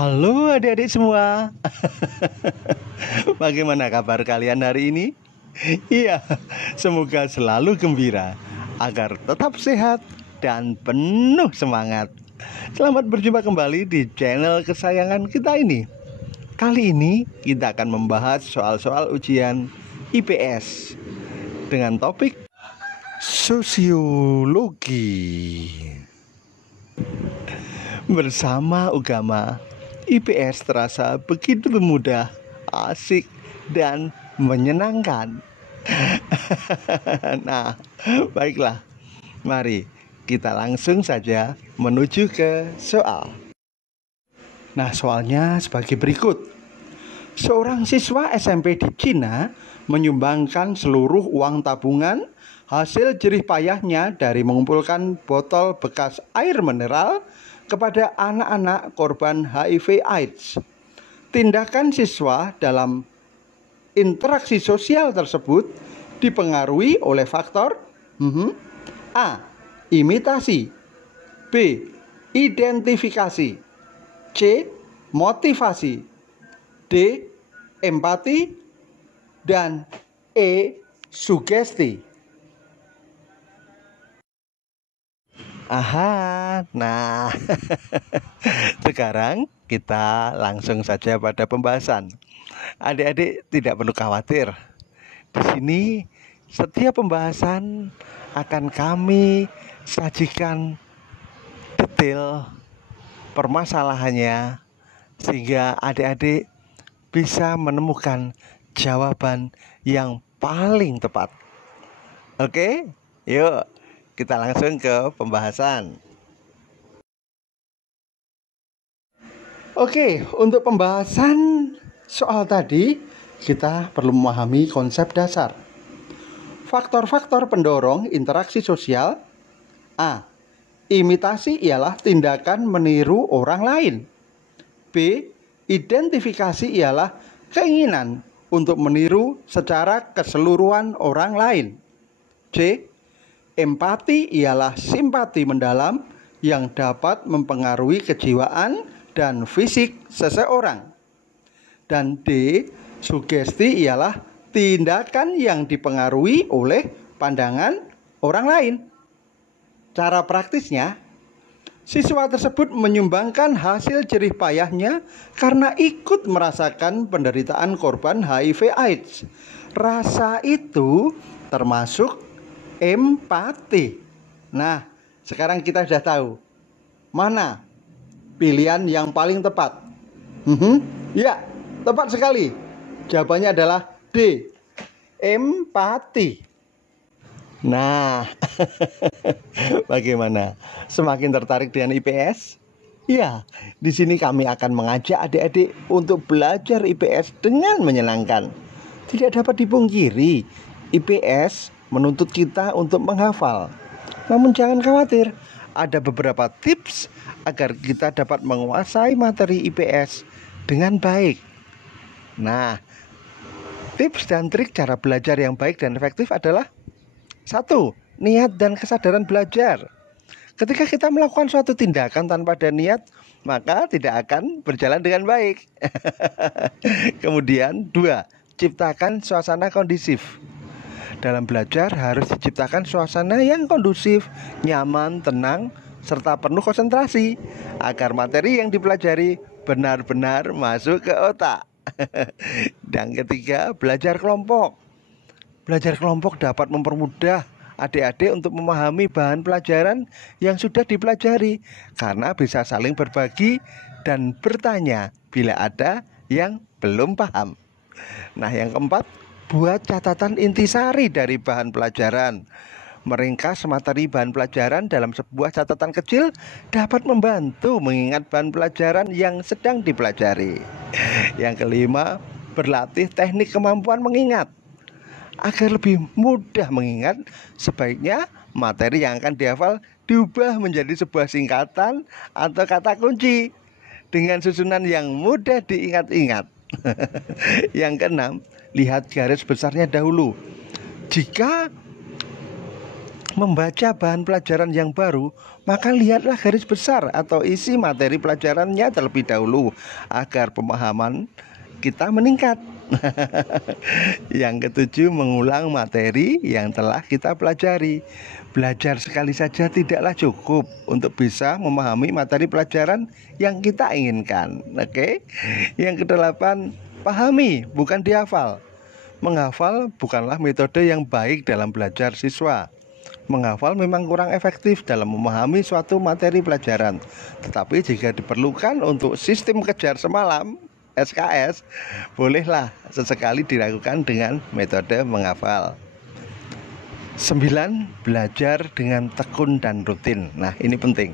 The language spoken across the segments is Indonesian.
Halo adik-adik semua. Bagaimana kabar kalian hari ini? Iya, semoga selalu gembira agar tetap sehat dan penuh semangat. Selamat berjumpa kembali di channel kesayangan kita ini. Kali ini kita akan membahas soal-soal ujian IPS dengan topik sosiologi. Bersama Ugama, IPS terasa begitu mudah, asik, dan menyenangkan. Nah, baiklah, mari kita langsung saja menuju ke soal. Nah, soalnya sebagai berikut. Seorang siswa SMP di Cina menyumbangkan seluruh uang tabungan hasil jerih payahnya dari mengumpulkan botol bekas air mineral kepada anak-anak korban HIV/AIDS. Tindakan siswa dalam interaksi sosial tersebut dipengaruhi oleh faktor A. Imitasi, B. Identifikasi, C. Motivasi, D. Empati, dan E. Sugesti. Aha, nah sekarang kita langsung saja pada pembahasan. Adik-adik tidak perlu khawatir. Di sini setiap pembahasan akan kami sajikan detail permasalahannya sehingga adik-adik bisa menemukan jawaban yang paling tepat. Oke, yuk kita langsung ke pembahasan. Oke, untuk pembahasan soal tadi, kita perlu memahami konsep dasar. Faktor-faktor pendorong interaksi sosial. A. Imitasi ialah tindakan meniru orang lain. B. Identifikasi ialah keinginan untuk meniru secara keseluruhan orang lain. C. Empati ialah simpati mendalam yang dapat mempengaruhi kejiwaan dan fisik seseorang. Dan D. Sugesti ialah tindakan yang dipengaruhi oleh pandangan orang lain. Cara praktisnya, siswa tersebut menyumbangkan hasil jerih payahnya karena ikut merasakan penderitaan korban HIV/AIDS. Rasa itu termasuk empati. Nah, sekarang kita sudah tahu mana pilihan yang paling tepat. Ya, tepat sekali. Jawabannya adalah D. Empati. Nah, bagaimana? Semakin tertarik dengan IPS? Ya, di sini kami akan mengajak adik-adik untuk belajar IPS dengan menyenangkan. Tidak dapat dipungkiri, IPS menuntut kita untuk menghafal. Namun jangan khawatir, ada beberapa tips agar kita dapat menguasai materi IPS dengan baik. Nah, tips dan trik cara belajar yang baik dan efektif adalah 1. Niat dan kesadaran belajar. Ketika kita melakukan suatu tindakan tanpa ada niat, maka tidak akan berjalan dengan baik. Kemudian 2. Ciptakan suasana kondisif. Dalam belajar harus diciptakan suasana yang kondusif, nyaman, tenang, serta penuh konsentrasi agar materi yang dipelajari benar-benar masuk ke otak. Dan ketiga, belajar kelompok. Belajar kelompok dapat mempermudah adik-adik untuk memahami bahan pelajaran yang sudah dipelajari karena bisa saling berbagi dan bertanya bila ada yang belum paham. Nah, yang keempat, buat catatan intisari dari bahan pelajaran. Meringkas materi bahan pelajaran dalam sebuah catatan kecil dapat membantu mengingat bahan pelajaran yang sedang dipelajari. Yang kelima, berlatih teknik kemampuan mengingat. Agar lebih mudah mengingat, sebaiknya materi yang akan dihafal diubah menjadi sebuah singkatan atau kata kunci dengan susunan yang mudah diingat-ingat. Yang keenam, lihat garis besarnya dahulu. Jika membaca bahan pelajaran yang baru, maka lihatlah garis besar atau isi materi pelajarannya terlebih dahulu agar pemahaman kita meningkat. Yang ketujuh, mengulang materi yang telah kita pelajari. Belajar sekali saja tidaklah cukup untuk bisa memahami materi pelajaran yang kita inginkan. Oke. Yang kedelapan, pahami bukan dihafal. Menghafal bukanlah metode yang baik dalam belajar siswa. Menghafal memang kurang efektif dalam memahami suatu materi pelajaran. Tetapi jika diperlukan untuk sistem kejar semalam SKS, bolehlah sesekali dilakukan dengan metode menghafal. 9. Belajar dengan tekun dan rutin. Nah, ini penting.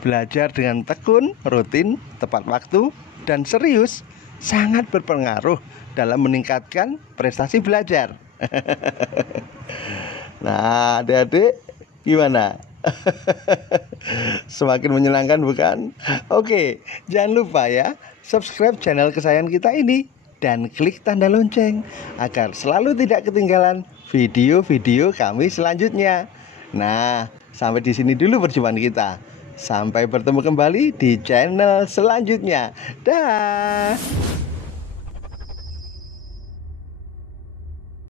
Belajar dengan tekun, rutin, tepat waktu, dan serius sangat berpengaruh dalam meningkatkan prestasi belajar. Nah, adik-adik gimana? Semakin menyenangkan bukan? Oke, jangan lupa ya, subscribe channel kesayangan kita ini dan klik tanda lonceng agar selalu tidak ketinggalan video-video kami selanjutnya. Nah, sampai di sini dulu perjumpaan kita. Sampai bertemu kembali di channel selanjutnya. Dah.